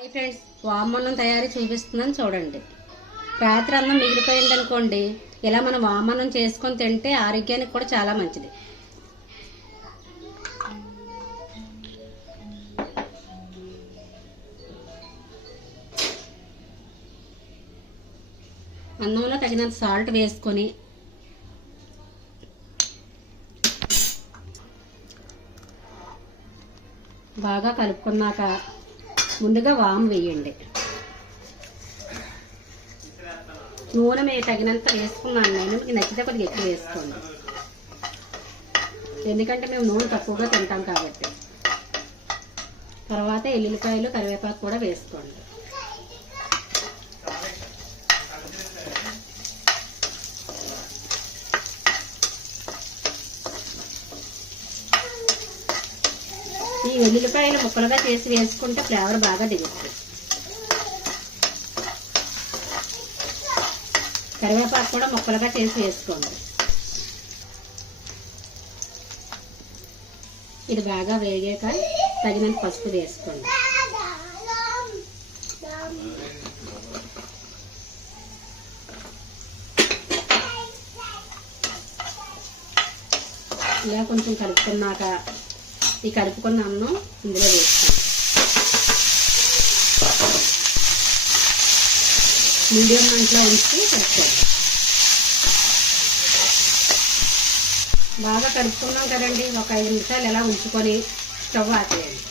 Hi friends, వామన్నం తయారీ చూపిస్తున్నాను చూడండి. రాత్రి అన్నం మిగిలిపోయింది అనుకోండి, ఇలా మనం వామన్నం చేసుకొని తింటే ఆరోగ్యానికి కూడా చాలా మంచిది. అన్నంలో తగినంత సాల్ట్ వేసుకొని బాగా కలుపుకున్నాక ముందుగా వాము వేయండి. నూనె మీరు తగినంత వేసుకున్నాను నేను, మీకు నచ్చితే కొద్దిగా ఎక్కువ వేసుకోండి, ఎందుకంటే మేము నూనె తక్కువగా తింటాం కాబట్టి. తర్వాత ఎల్లుల్లిపాయలు కరివేపాకు కూడా వేసుకోండి. ఈ వెల్లుల్లిపాయలు ముక్కలుగా చేసి వేసుకుంటే ఫ్లేవర్ బాగా దిగుతుంది. కరివేపాకు కూడా ముక్కలుగా చేసి వేసుకోండి. ఇది బాగా వేగాక తగినంత పసుపు వేసుకోండి. ఇలా కొంచెం కలుపుకున్నాక ఈ కలుపుకున్న అన్నం ఇందులో వేసుకోండి. మీడియం మంటలో ఉంచి కలుపుకోండి. బాగా కలుపుకున్నాం కదండి, ఒక 5 నిమిషాలు ఎలా ఉంచుకొని స్టవ్ ఆపేయండి.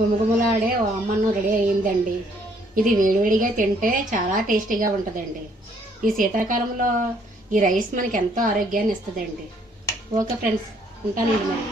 గుమగుమలాడే వామన్నం రెడీ అయ్యిందండి. ఇది వేడివేడిగా తింటే చాలా టేస్టీగా ఉంటుందండి. ఈ శీతాకాలంలో ఈ రైస్ మనకి ఎంతో ఆరోగ్యాన్ని ఇస్తుందండి. ఓకే ఫ్రెండ్స్, ఉంటానండి మరి.